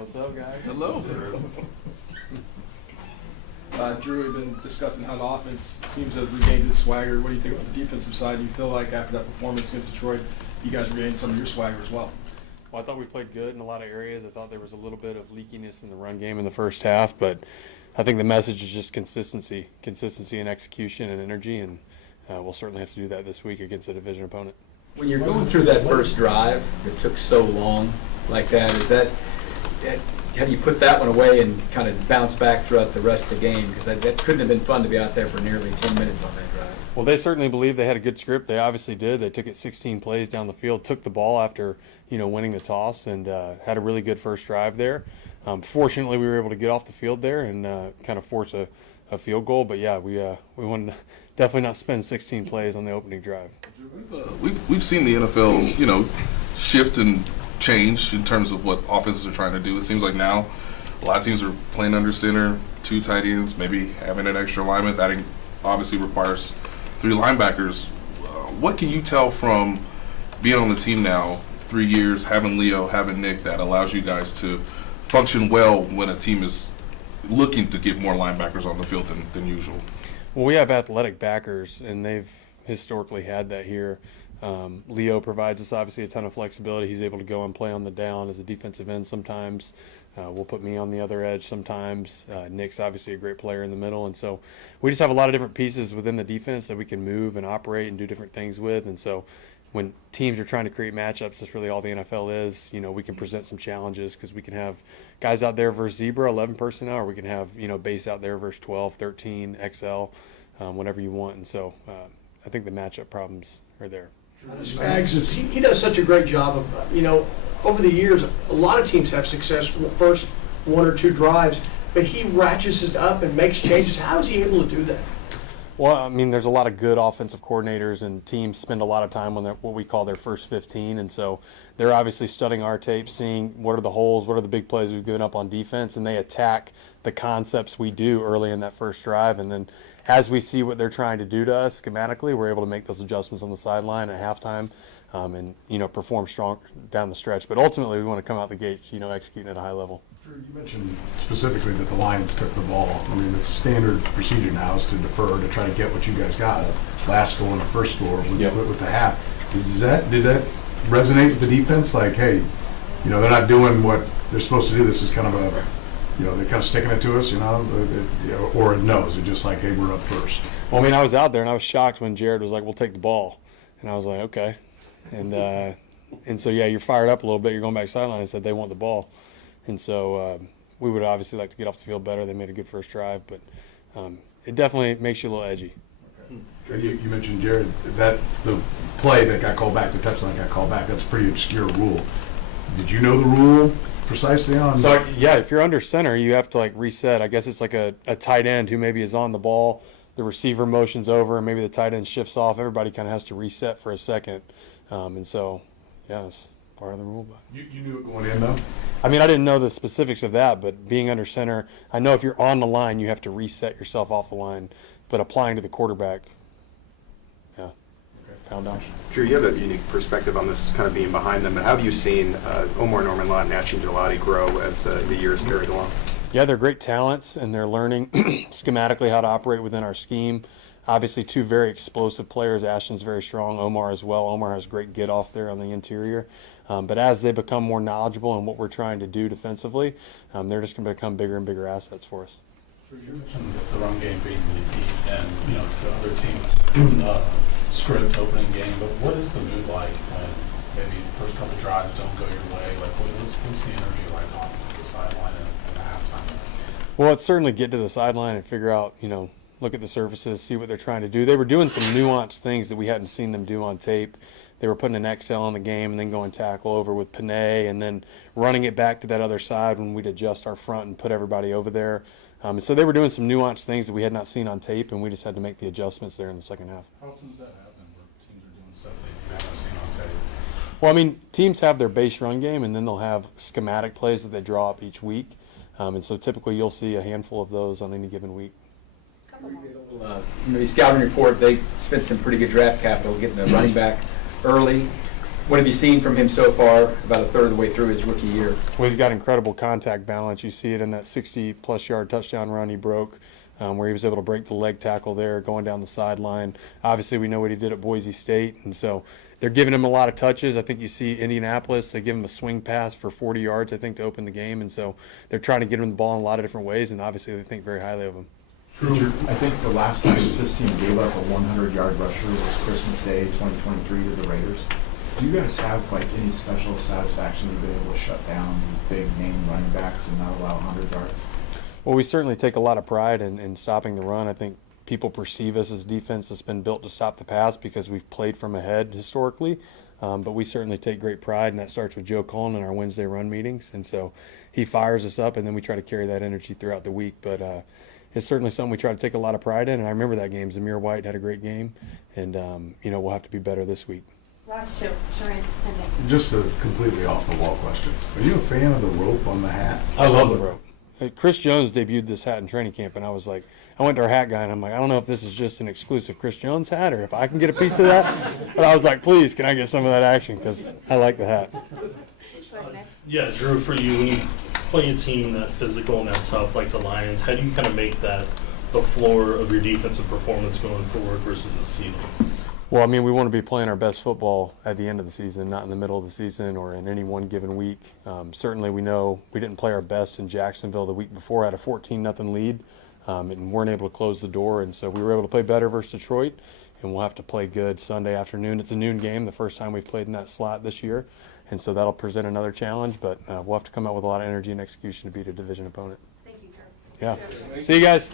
What's up, guys? Hello. Drew, we've been discussing how the offense seems to have regained its swagger. What do you think about the defensive side? Do you feel like after that performance against Detroit, you guys regained some of your swagger as well? Well, I thought we played good in a lot of areas. I thought there was a little bit of leakiness in the run game in the first half, but I think the message is just consistency and execution and energy, and we'll certainly have to do that this week against a division opponent. When you're going through that first drive that took so long like that, how do you put that one away and kind of bounce back throughout the rest of the game? Because that couldn't have been fun to be out there for nearly 10 minutes on that drive. Well, they certainly believe they had a good script. They obviously did. They took it 16 plays down the field, took the ball after winning the toss, and had a really good first drive there. Fortunately, we were able to get off the field there and kind of force a field goal. But yeah, we wanted to definitely not spend 16 plays on the opening drive. We've seen the NFL, shift and change in terms of what offenses are trying to do. It seems like now a lot of teams are playing under center, 2 tight ends, maybe having an extra lineman. That obviously requires 3 linebackers. What can you tell from being on the team now, 3 years, having Leo, having Nick, that allows you guys to function well when a team is looking to get more linebackers on the field than usual? Well, we have athletic backers, and they've historically had that here. Leo provides us obviously a ton of flexibility. He's able to go and play on the down as a defensive end sometimes. We'll put me on the other edge sometimes. Nick's obviously a great player in the middle, and so we just have a lot of different pieces within the defense that we can move and operate and do different things with. And so when teams are trying to create matchups, that's really all the NFL is. We can present some challenges because we can have guys out there versus zebra, 11 personnel, or we can have base out there versus 12, 13, XL, whatever you want. And so I think the matchup problems are there. Spags, he does such a great job of, over the years, a lot of teams have success with the first 1 or 2 drives, but he ratchets it up and makes changes. How is he able to do that? Well, I mean, there's a lot of good offensive coordinators, and teams spend a lot of time on what we call their first 15, and so they're obviously studying our tape, seeing what are the holes, what are the big plays we've given up on defense, and they attack the concepts we do early in that first drive, and then as we see what they're trying to do to us schematically, we're able to make those adjustments on the sideline at halftime, and perform strong down the stretch. But ultimately, we want to come out the gates, executing at a high level. Drew, you mentioned specifically that the Lions took the ball. I mean, the standard procedure now is to defer to try to get what you guys got. Last score and the first score with the half. Did that resonate with the defense? Like, hey, they're not doing what they're supposed to do. This is kind of a, they're kind of sticking it to us, or no, is it just like, hey, we're up first? Well, I mean, I was out there and I was shocked when Jared was like, "We'll take the ball," and I was like, "Okay," and so yeah, you're fired up a little bit. You're going back sideline and said they want the ball. And so we would obviously like to get off the field better. They made a good first drive, but it definitely makes you a little edgy. Okay. You mentioned, Jared, that the play that got called back, the touchdown got called back, that's a pretty obscure rule. Did you know the rule precisely on? So, yeah, if you're under center, you have to, reset. I guess it's like a tight end who maybe is on the ball. The receiver motions over, and maybe the tight end shifts off. Everybody kind of has to reset for a second. And so, yeah, that's part of the rule. You knew it going in, though? I mean, I didn't know the specifics of that, but being under center, I know if you're on the line, you have to reset yourself off the line. But applying to the quarterback, yeah, pound down. Drew, you have a unique perspective on this, kind of being behind them, but how have you seen Omar Norman-Lott and Nachin Giladi grow as the years carried along? Yeah, they're great talents, and they're learning schematically how to operate within our scheme. Obviously, 2 very explosive players. Ashton's very strong, Omar as well. Omar has great get-off there on the interior. But as they become more knowledgeable in what we're trying to do defensively, they're just going to become bigger and bigger assets for us. You mentioned the run game being really key, and the other teams' script opening game. But what is the mood like when maybe the first couple drives don't go your way? Like, what's the energy like on the sideline and the halftime? Well, it's certainly get to the sideline and figure out, look at the surfaces, see what they're trying to do. They were doing some nuanced things that we hadn't seen them do on tape. They were putting an XL on the game and then going tackle over with Panay and then running it back to that other side when we'd adjust our front and put everybody over there. And so they were doing some nuanced things that we had not seen on tape, and we just had to make the adjustments there in the second half. How often does that happen where teams are doing stuff that you haven't seen on tape? Well, I mean, teams have their base run game, and then they'll have schematic plays that they draw up each week. And so typically you'll see a handful of those on any given week. Maybe scouting report, they spent some pretty good draft capital getting the running back early. What have you seen from him so far, about a third of the way through his rookie year? Well, he's got incredible contact balance. You see it in that 60-plus yard touchdown run he broke, where he was able to break the leg tackle there, going down the sideline. Obviously, we know what he did at Boise State, and so they're giving him a lot of touches. I think you see Indianapolis, they give him a swing pass for 40 yards, I think, to open the game, and so they're trying to get him the ball in a lot of different ways, and obviously they think very highly of him. I think the last time this team gave up a 100-yard rusher was Christmas Day 2023 to the Raiders. Do you guys have like any special satisfaction of being able to shut down these big name running backs and not allow 100 yards? Well, we certainly take a lot of pride in stopping the run. I think people perceive us as a defense that's been built to stop the pass because we've played from ahead historically. But we certainly take great pride, and that starts with Joe Cullen in our Wednesday run meetings. And so he fires us up, and then we try to carry that energy throughout the week. But it's certainly something we try to take a lot of pride in. And I remember that game. Zamir White had a great game, and we'll have to be better this week. Last two, Shereen and Nick. Just a completely off-the-wall question. Are you a fan of the rope on the hat? I love the rope. Chris Jones debuted this hat in training camp, and I was like, I went to our hat guy, and I'm like, I don't know if this is just an exclusive Chris Jones hat or if I can get a piece of that. But I was like, please, can I get some of that action? Because I like the hat. Go ahead, Nick. Yeah, Drew, for you, when you play a team that physical and that tough like the Lions, how do you kind of make that the floor of your defensive performance going forward versus a ceiling? Well, I mean, we want to be playing our best football at the end of the season, not in the middle of the season or in any one given week. Certainly, we know we didn't play our best in Jacksonville the week before, had a 14-0 lead, and weren't able to close the door. And so we were able to play better versus Detroit, and we'll have to play good Sunday afternoon. It's a noon game, the first time we've played in that slot this year, and so that'll present another challenge. But we'll have to come out with a lot of energy and execution to beat a division opponent. Thank you, Drew. Yeah. See you guys.